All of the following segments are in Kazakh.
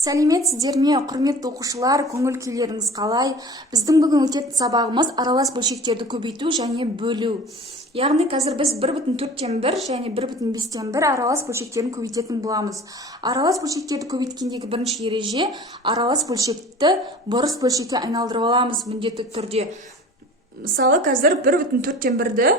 Сәлеметсіздер ме, құрметті оқушылар, көңіл күйлеріңіз қалай? Біздің бүгін өтетін сабағымыз аралас бөлшектерді көбейту және бөлу. Яғни қазір біз 1,4-1 және 1,5-1 аралас бөлшектерін көбейтетін боламыз. Аралас бөлшектерді көбейткендегі бірінші ереже аралас бөлшекті бұрыс бөлшекке айналдырып аламыз міндетті түрде. Мысалы, қазір 1,4-1-ді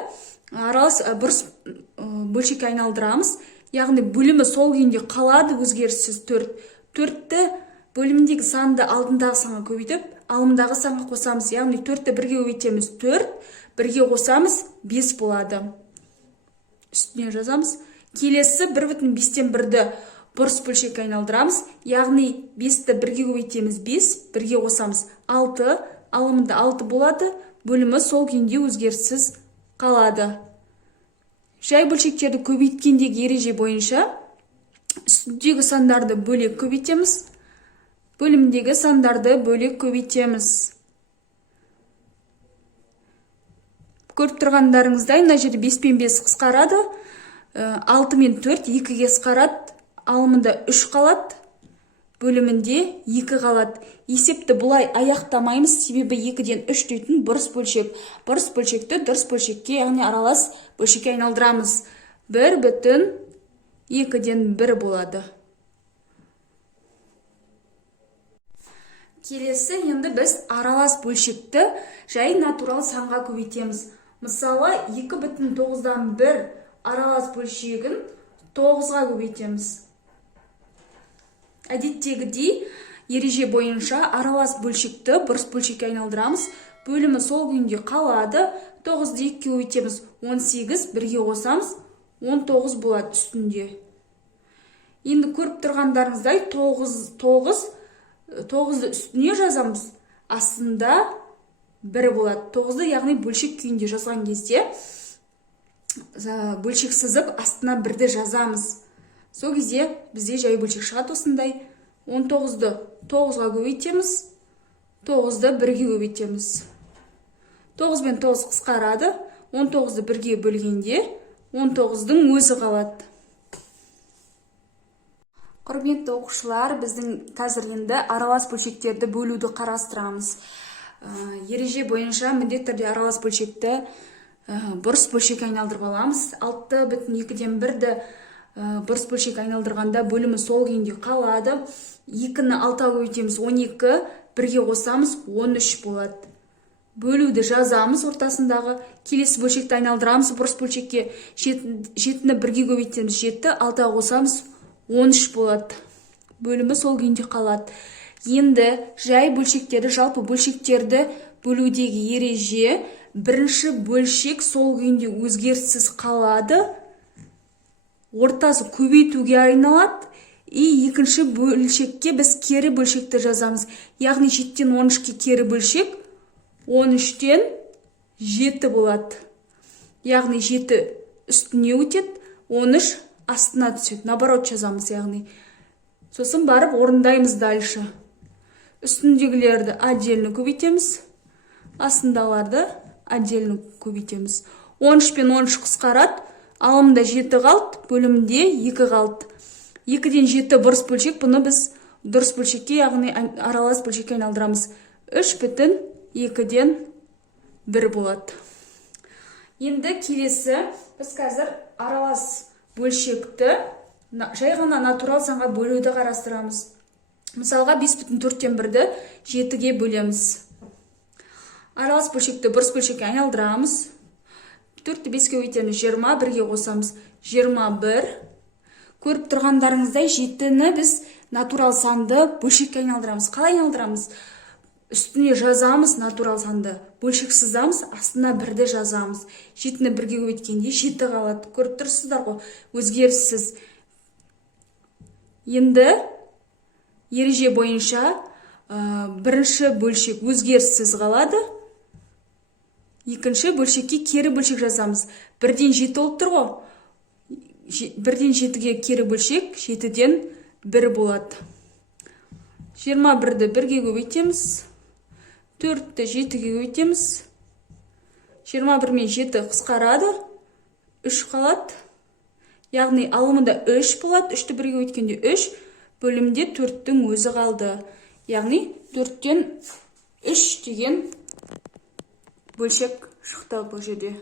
аралас бұрыс бөлшекке айналдырамыз. Яғни бөлімі сол күйінде қалады, өзгеріссіз 4. 4-ті бөлімдегі санды алдындағы санға көбейтіп, алымдағы санға қосамыз. Яғни 4-ті 1-ге көбейтеміз 4, 1-ге қосамыз 5 болады. Үстіне жазамыз. Келесі 1,5-1-ді бұрыс бөлшекке айналдырамыз. Яғни 5-ті 1-ге көбейтеміз 5, 1-ге қосамыз 6, алымында 6 болады. Бөлімі сол күйінде өзгеріссіз қалады. Жай бөлшектерді көбейткендегі ереже бойынша үстіндегі сандарды бөлек көбейтеміз, бөлімдегі сандарды бөлек көбейтеміз. Көріп тұрғандарыңыздай, мына жерде 5 пен 5 қысқарады, 6 мен 4 2-ге қысқарады, алымында 3 қалады, бөлімінде 2 қалады. Есепті бұлай аяқтамаймыз, себебі 2-ден 3 дейтін бұрыс бөлшек. Бұрыс бөлшекті дұрыс бөлшекке, яғни аралас бөлшекке айналдырамыз. 1,2-ден 1 болады. Келесі, енді біз аралас бөлшекті жай натурал санға көбейтеміз. Мысалы, 2,9-дан 1 аралас бөлшегін 9-ға көбейтеміз. Әдеттегідей, ереже бойынша аралас бөлшекті бұрыс бөлшекке айналдырамыз. Бөлімі сол күйінде қалады. 9-ды 2-ге көбейтеміз. 18, 1-ге қосамыз. 19 болады үстінде. Енді көріп тұрғандарыңыздай 9-ды үстіне жазамыз. Астында 1 болады. 9-ды яғни бөлшек күйінде жазған кезде бөлшек сызып астына 1-ді жазамыз. Сол кезде бізде жай бөлшек шығады осындай. 19-ды 9-ға көбейтеміз. 9-ды 1-ге көбейтеміз. 9 мен 9 қысқарады. 19-ды 1-ге бөлгенде 19-дың өзі қалады. Құрметті оқушылар, біздің қазір енді аралас бөлшектерді бөлуді қарастырамыз. Ереже бойынша міндетті түрде аралас бөлшекті бұрыс бөлшекке айналдырып аламыз. 6,2-ден 1-ді бұрыс бөлшекке айналдырғанда бөлімі сол күйінде қалады. 2-ні 6-ға көбейтеміз, 12, 1-ге қосамыз, 13 болады. Бөлуді жазамыз ортасындағы. Келесі бөлшекті айналдырамыз бұрыс бөлшекке. 7-ні 1-ге көбейтеміз, 7, 6-ға қосамыз, 13 болады. Бөлімі сол күйінде қалады. Енді жай бөлшектерді, жалпы бөлшектерді бөлудегі ереже, бірінші бөлшек сол күйінде өзгеріссіз қалады. Ортасы көбейтуге айналады. Екінші бөлшекке біз кері бөлшекті жазамыз. Яғни 7-тен 13-ке кері бөлшек 13-тен 7 болады. Яғни 7 үстіне өтеді, 13 астына түседі. Наоборот жазамыз, яғни. Сосын барып орындаймыз дальше. Үстіндегілерді отдельно көбейтеміз, астындағыларды отдельно көбейтеміз. 13 пен 13 қысқарады, алымында 7 қалды, бөлімінде 2 қалды. 2-ден 7 бұрыс бөлшек, бұны біз дұрыс бөлшекке, яғни аралас бөлшекке айналдырамыз. 3,2-ден 1 болады. Енді келесі, біз қазір аралас бөлшекті жай ғана натурал санға бөлуді қарастырамыз. Мысалға 5,4-ден 1-ді 7-ге бөлеміз. Аралас бөлшекті бұрыс бөлшекке айналдырамыз. 4-ті 5-ге көбейтеміз, 20, 1-ге қосамыз, 21. Көріп тұрғандарыңыздай 7-ні біз натурал санды бөлшекке айналдырамыз. Қалай айналдырамыз? Үстіне жазамыз натурал санды, бөлшек сызамыз, астына 1-ді жазамыз. 7-ні 1-ге көбейткенде 7 қалады. Көріп тұрсыздар ғой, өзгеріссіз. Енді ереже бойынша бірінші бөлшек өзгеріссіз қалады. Екінші бөлшекке кері бөлшек жазамыз. 1-ден 7 болып тұр ғой. 1-ден 7-ге кері бөлшек 7-ден 1 болады. 21-ді 1-ге көбейтеміз. 4-ті 7-ге көбейтеміз. 21 мен 7 қысқарады. 3 қалады. Яғни алымында 3 болады. 3-ті 1-ге көбейткенде 3. бөлімде 4-тің өзі қалды. Яғни 4-тен 3 деген бөлшек шықты бұл жерде.